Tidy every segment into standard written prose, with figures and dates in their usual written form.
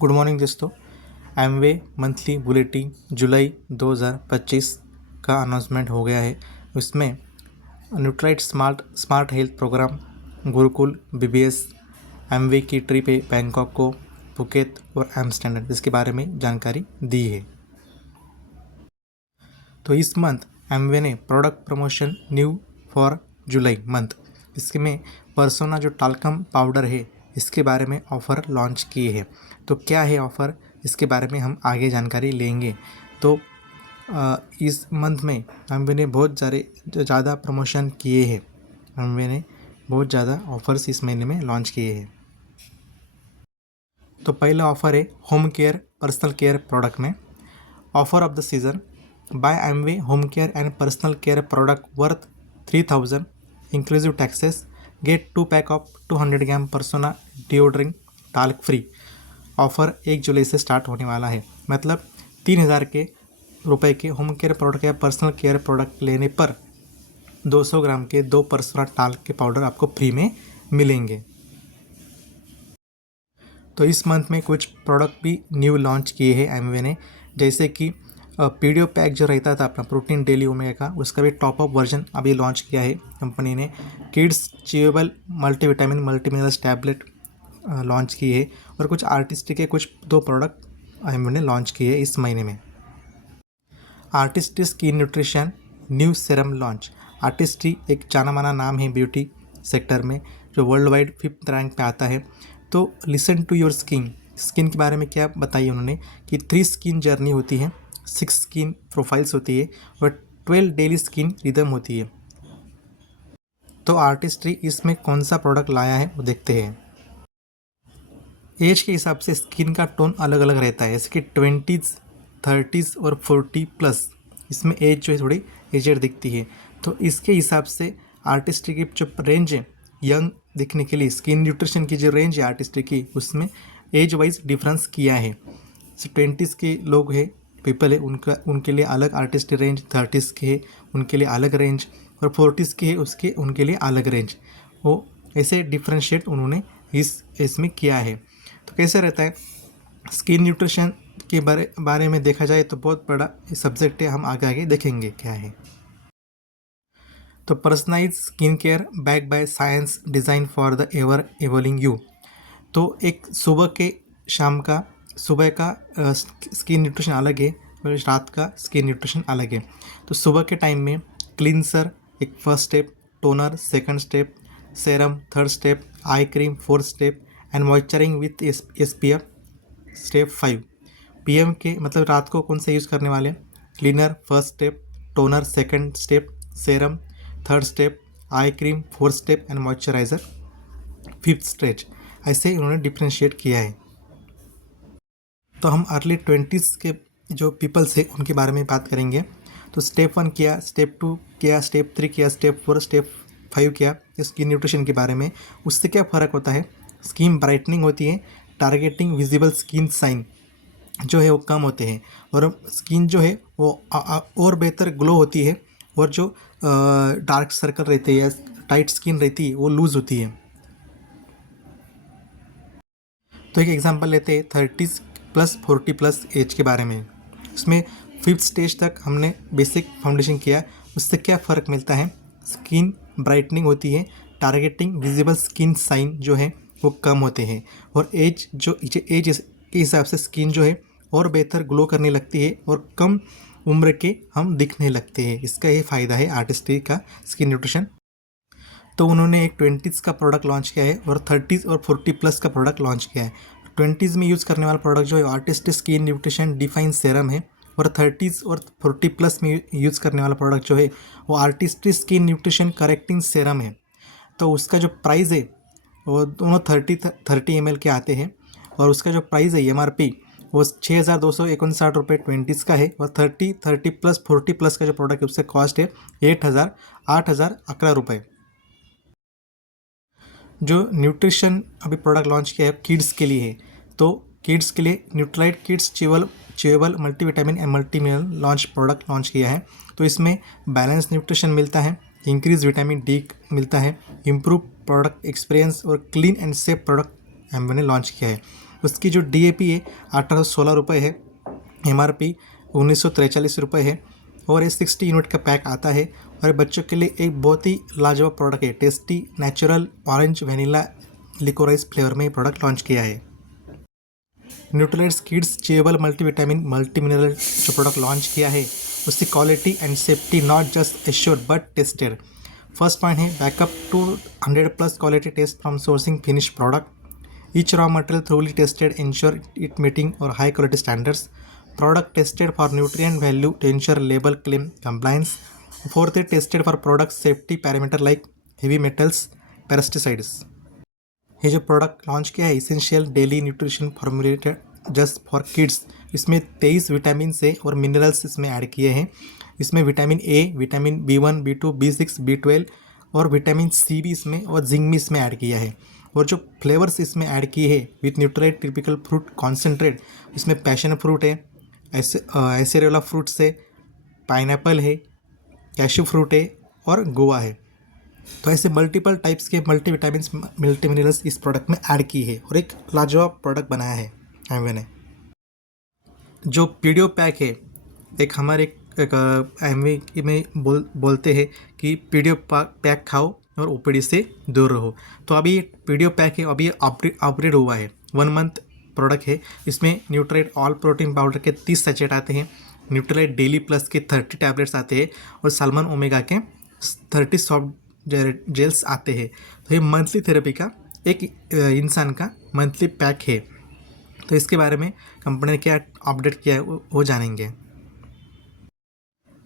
Good morning दोस्तों। Amway monthly bulletin जुलाई 2025 का अनाउंसमेंट हो गया है। उसमें Nutrilite smart health program, Gurukul, BBS, Amway की ट्रिप है बैंकॉक को, फुकेत और एम्स्टर्डम, इसके बारे में जानकारी दी है। तो इस मंथ एमवे ने product promotion new for July month, इसमें पर्सोना जो टाल्कम पाउडर है इसके बारे में ऑफ़र लॉन्च किए हैं। तो क्या है ऑफ़र, इसके बारे में हम आगे जानकारी लेंगे। तो इस मंथ में एमवे ने बहुत ज़्यादा प्रमोशन किए हैं। एमवे ने बहुत ज़्यादा ऑफ़र्स इस महीने में लॉन्च किए हैं। तो पहला ऑफ़र है home care personal care product में। Offer of the season, buy Amway home care and personal care product worth 3000 inclusive taxes, get 2 pack of 200 gram Persona deodorising talc free. Offer 1 जुलाई से start होने वाला है। मतलब 3000 के रुपए के होम केयर प्रोडक्ट या पर्सनल केयर प्रोडक्ट लेने पर 200 ग्राम के 2 पर्सोना टाल्क के पाउडर आपको फ्री में मिलेंगे। तो इस मंथ में कुछ प्रोडक्ट भी न्यू लॉन्च किए हैं एमवे ने, जैसे कि पीडियो पैक जो रहता था अपना प्रोटीन डेली ओमेगा का, उसका भी टॉप अप वर्जन अभी लॉन्च किया है कंपनी ने। Kids chewable multivitamin multiminerals tablet launch की है। और कुछ आर्टिस्टी के कुछ 2 प्रोडक्ट एमवे ने लॉन्च किए इस महीने में। Artistry skin nutrition new serum launch. Artistry एक जाना माना नाम है ब्यूटी सेक्टर में, जो वर्ल्ड वाइड 5th रैंक पे आता है। तो लिसन टू योर स्किन के बारे में क्या बताइए उन्होंने कि 3 स्किन जर्नी होती है, 6 स्किन प्रोफाइल्स होती है और 12 डेली स्किन रिदम होती है। तो आर्टिस्ट्री इसमें कौन सा प्रोडक्ट लाया है वो देखते हैं। एज के हिसाब से स्किन का टोन अलग अलग रहता है, जैसे कि 20s, 30s और 40+। इसमें एज जो है थोड़ी एजेड दिखती है। तो इसके हिसाब से आर्टिस्ट्री की जो रेंज है यंग दिखने के लिए, स्किन न्यूट्रिशन की जो रेंज है आर्टिस्ट्री की, उसमें एज वाइज डिफरेंस किया है। 20s के लोग हैं, पीपल है, उनके लिए अलग आर्टिस्ट रेंज, 30s के है उनके लिए अलग रेंज, और 40s के है उनके लिए अलग रेंज। वो ऐसे डिफ्रेंशिएट उन्होंने इसमें किया है। तो कैसे रहता है स्किन न्यूट्रिशन के बारे में देखा जाए तो बहुत बड़ा सब्जेक्ट है, हम आगे देखेंगे क्या है। तो personalize skin care back by science design for the ever evolving you. तो एक सुबह का स्किन न्यूट्रिशन अलग है और रात का स्किन न्यूट्रिशन अलग है। तो सुबह के टाइम में क्लिनसर एक first step, toner second step, serum third step, eye cream fourth step and moisturising with SPF step 5। PM के मतलब रात को कौन सा यूज़ करने वाले, cleaner first step, toner second step, serum third step, eye cream fourth step and moisturiser 5th stage. ऐसे उन्होंने डिफ्रेंशिएट किया है। तो हम अर्ली 20s के जो पीपल्स है उनके बारे में बात करेंगे। तो स्टेप 1 किया, स्टेप 2 किया, स्टेप 3 किया, स्टेप 4, स्टेप 5 किया स्किन न्यूट्रिशन के बारे में। उससे क्या फ़र्क होता है, स्किन ब्राइटनिंग होती है, टारगेटिंग विजिबल स्किन साइन जो है वो कम होते हैं, और स्किन जो है वो और बेहतर ग्लो होती है, और जो डार्क सर्कल रहते हैं या टाइट स्किन रहती है वो लूज़ होती है। तो एक एग्जांपल लेते हैं 30s प्लस 40+ एज के बारे में। उसमें 5th स्टेज तक हमने बेसिक फाउंडेशन किया, उससे क्या फ़र्क मिलता है, स्किन ब्राइटनिंग होती है, टारगेटिंग विजिबल स्किन साइन जो है वो कम होते हैं, और एज के हिसाब से स्किन जो है और बेहतर ग्लो करने लगती है और कम उम्र के हम दिखने लगते हैं। इसका ये फ़ायदा है आर्टिस्ट्री का स्किन न्यूट्रिशन। तो उन्होंने एक 20s का प्रोडक्ट लॉन्च किया है और 30s और 40+ का प्रोडक्ट लॉन्च किया है। 20s में यूज़ करने वाला प्रोडक्ट जो है artist skin nutrition define serum है, और 30s और 40+ में यूज़ करने वाला प्रोडक्ट जो है वो artist skin nutrition correcting serum है। तो उसका जो प्राइस है वो दोनों 30 ml के आते हैं, और उसका जो प्राइस है MRP वो 6259 रुपये 20s का है, और 30+ 40+ का जो प्रोडक्ट है उससे कॉस्ट है 8,11 रुपये। जो न्यूट्रिशन अभी प्रोडक्ट लॉन्च किया है किड्स के लिए है। तो किड्स के लिए Nutrilite kids chewable multivitamin and multimineral product launch किया है। तो इसमें बैलेंस न्यूट्रिशन मिलता है, इंक्रीज विटामिन D मिलता है, इम्प्रूव प्रोडक्ट एक्सपीरियंस और clean and safe product Amway ने लॉन्च किया है। उसकी जो DAP है 1816 रुपये है, MRP 1943 रुपये है और ये 60 यूनिट का पैक आता है। और बच्चों के लिए एक बहुत ही लाजवाब प्रोडक्ट है। Tasty natural orange vanilla liquorice flavour में ये प्रोडक्ट लॉन्च किया है। Nutrilite's kids chewable multivitamin multi mineral जो प्रोडक्ट लॉन्च किया है उसकी quality and safety not just assured but tested. First point है backup to 100+ quality test from sourcing finish product. Each raw material thoroughly tested ensure it meeting our high quality standards. Product tested for nutrient value to ensure label claim compliance. Fourth, tested for product safety parameter like heavy metals, pesticides. ये जो product launch किया है essential daily nutrition formulated just for kids, इसमें 23 vitamin से और minerals इसमें add किए हैं। इसमें vitamin A, vitamin B1, B2, B6, B12 और विटामिन सी भी इसमें और जिंक भी इसमें ऐड किया है। और जो फ्लेवर्स इसमें ऐड किए हैं विथ न्यूट्राइट टिपिकल फ्रूट कॉन्सेंट्रेट, इसमें पैशन फ्रूट है, एसेरेला फ्रूट्स है, पाइनएप्पल है, कैशू फ्रूट है और गोवा है। तो ऐसे मल्टीपल टाइप्स के मल्टीविटामिन मल्टी मिनरल्स इस प्रोडक्ट में ऐड की है और एक लाजवाब प्रोडक्ट बनाया है एमवे ने। जो पीडियो पैक है, एक हमारे एमवे में बोलते हैं कि पीडियो पैक खाओ और ओपीडी से दूर रहो। तो अभी ये पीडियो पैक है, अभी अपग्रेड हुआ है, 1 मंथ प्रोडक्ट है। इसमें न्यूट्राइट ऑल प्रोटीन पाउडर के 30 सैचेट आते हैं, न्यूट्राइट डेली प्लस के 30 टैबलेट्स आते हैं और साल्मन ओमेगा के 30 सॉफ्ट जेल्स आते हैं। तो ये मंथली थेरेपी का एक इंसान का मंथली पैक है। तो इसके बारे में कंपनी ने क्या अपडेट किया है वो जानेंगे।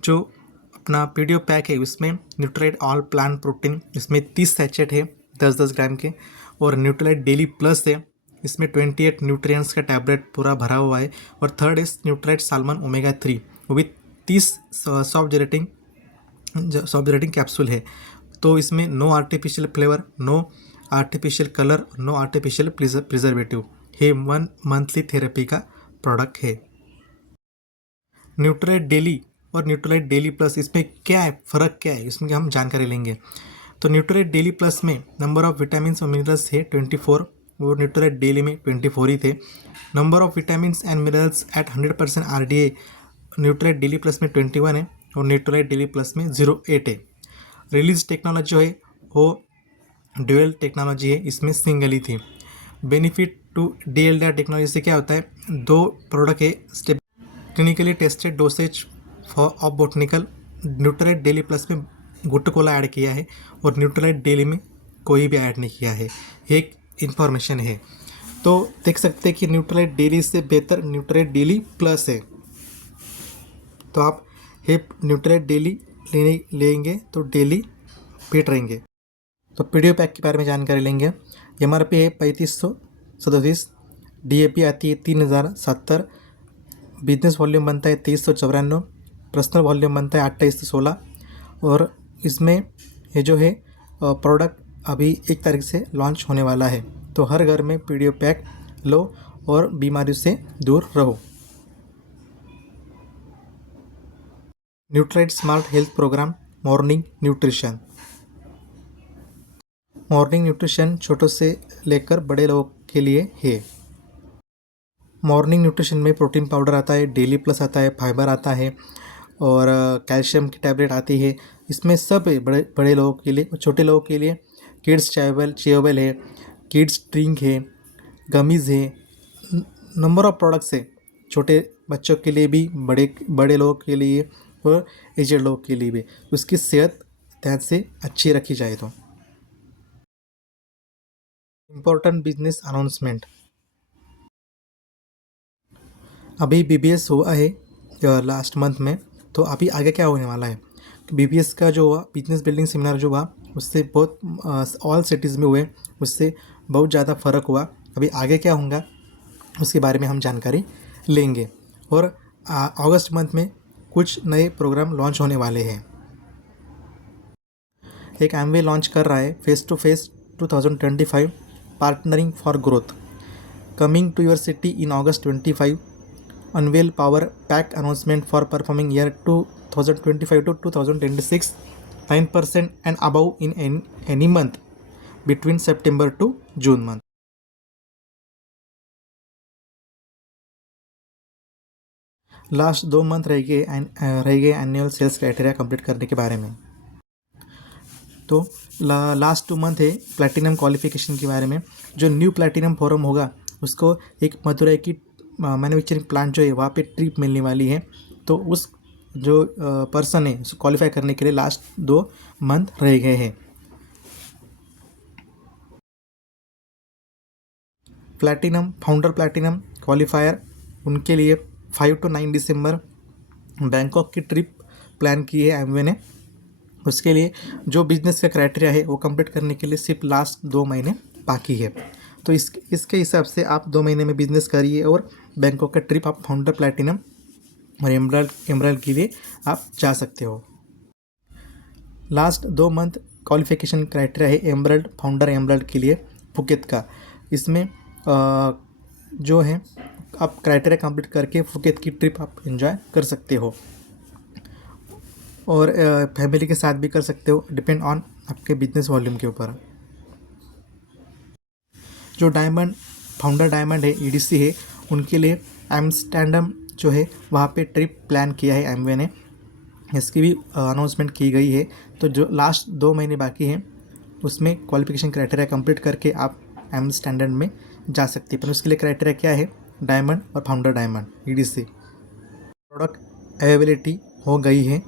जो अपना पीडियो पैक है उसमें न्यूट्राइट ऑल प्लांट प्रोटीन, इसमें 30 सैचेट है 10-10 ग्राम के, और न्यूट्राइट डेली प्लस है, इसमें 28 न्यूट्रिएंट्स का टैबलेट पूरा भरा हुआ है। और थर्ड इज न्यूट्राइट साल्मन ओमेगा 3, वो भी 30 सॉफ्ट जेलेटिन कैप्सूल है। तो इसमें no artificial flavour, no artificial colour, no artificial preservative. ये 1 मंथली थेरेपी का प्रोडक्ट है। न्यूट्राइट डेली और न्यूट्राइट डेली प्लस, इसमें क्या है, फ़र्क क्या है, इसमें हम जानकारी लेंगे। तो न्यूट्राइट डेली प्लस में नंबर ऑफ विटामिन और मिनरल्स है 24, वो न्यूट्राइट डेली में 24 ही थे। Number of vitamins and minerals at 100% RDA Nutrilite daily plus में 21 है और न्यूट्राइट डेली प्लस में 08 है। रिलीज टेक्नोलॉजी जो है वो ड्यूअल टेक्नोलॉजी है, इसमें सिंगल ही थी। बेनिफिट टू DLDR टेक्नोलॉजी से क्या होता है, 2 प्रोडक्ट है step clinically tested dosage for of botanical. Nutrilite daily plus में गुट्टकोला ऐड किया है और न्यूट्राइट डेली में कोई भी ऐड नहीं किया है, एक इन्फॉर्मेशन है। तो देख सकते हैं कि न्यूट्राइट डेली से बेहतर न्यूट्राइट डेली प्लस है। तो आप ये न्यूट्राइट डेली लेंगे तो डेली फिट रहेंगे। तो पीडियो पैक के बारे में जानकारी लेंगे। MRP है 3537, DAP आती है 3070, बिजनेस वॉल्यूम बनता है 2354, पर्सनल वॉल्यूम बनता है 2816। और इसमें ये जो है प्रोडक्ट अभी 1 तारीख से लॉन्च होने वाला है। तो हर घर में पीडियो पैक लो और बीमारियों से दूर रहो। Nutrilite smart health program morning nutrition. Morning nutrition छोटों से लेकर बड़े लोगों के लिए है। मॉर्निंग न्यूट्रिशन में प्रोटीन पाउडर आता है, डेली प्लस आता है, फाइबर आता है और कैल्शियम की टैबलेट आती है। इसमें सब है, बड़े लोगों के लिए और छोटे लोगों के लिए। किड्स चेबल है, किड्स ड्रिंक है, गमीज़ है, नंबर ऑफ प्रोडक्ट्स है, छोटे बच्चों के लिए भी, बड़े लोगों के लिए और एजेड लोगों के लिए भी। उसकी सेहत ध्यान से अच्छी रखी जाए। तो इम्पोर्टेंट बिजनेस अनाउंसमेंट, अभी BBS हुआ है लास्ट मंथ में, तो अभी आगे क्या होने वाला है। BBS का जो हुआ बिजनेस बिल्डिंग सेमिनार जो हुआ उससे बहुत ऑल सिटीज़ में हुए, उससे बहुत ज़्यादा फ़र्क हुआ। अभी आगे क्या होगा उसके बारे में हम जानकारी लेंगे। और अगस्त मंथ में कुछ नए प्रोग्राम लॉन्च होने वाले हैं। एक एमवे लॉन्च कर रहा है face to face 2025 partnering for growth, coming to your city in August 25। Unveil power pack announcement for performing year 2025 to 2026, 9% and above in any month between September to June month. Last 2 month रह गए annual sales criteria complete करने के बारे में। तो last 2 month है platinum qualification के बारे में। जो न्यू प्लैटिनम फोरम होगा उसको एक मदुरई की मैन्युफैक्चरिंग प्लांट जो है वहाँ पे ट्रिप मिलने वाली है। तो उस जो पर्सन है उसको क्वालिफाई करने के लिए लास्ट 2 मंथ रह गए हैं। प्लैटिनम फाउंडर प्लैटिनम क्वालिफायर उनके लिए 5 to 9 दिसंबर बैंकॉक की ट्रिप प्लान की है एमवे ने। उसके लिए जो बिजनेस का क्राइटेरिया है वो कंप्लीट करने के लिए सिर्फ लास्ट 2 महीने बाकी है। तो इसके हिसाब से आप 2 महीने में बिजनेस करिए और बैंकॉक का ट्रिप आप फाउंडर प्लैटिनम और एमराल्ड के लिए आप जा सकते हो। लास्ट 2 मंथ क्वालिफिकेशन क्राइटेरिया है एमराल्ड फाउंडर एमराल्ड के लिए फुकेत का। इसमें जो है आप क्राइटेरिया कंप्लीट करके फुकेत की ट्रिप आप एंजॉय कर सकते हो और फैमिली के साथ भी कर सकते हो, डिपेंड ऑन आपके बिजनेस वॉल्यूम के ऊपर। जो डायमंड फाउंडर डायमंड है ईडीसी है उनके लिए एम्स्टर्डम जो है वहाँ पे ट्रिप प्लान किया है एमवे ने। इसकी भी अनाउंसमेंट की गई है। तो जो लास्ट 2 महीने बाकी हैं उसमें क्वालिफिकेशन क्राइटेरिया कंप्लीट करके आप एम्स्टर्डम में जा सकते हैं। पर उसके लिए क्राइटेरिया क्या है, डायमंड और founder diamond EDC. Product availability हो गई है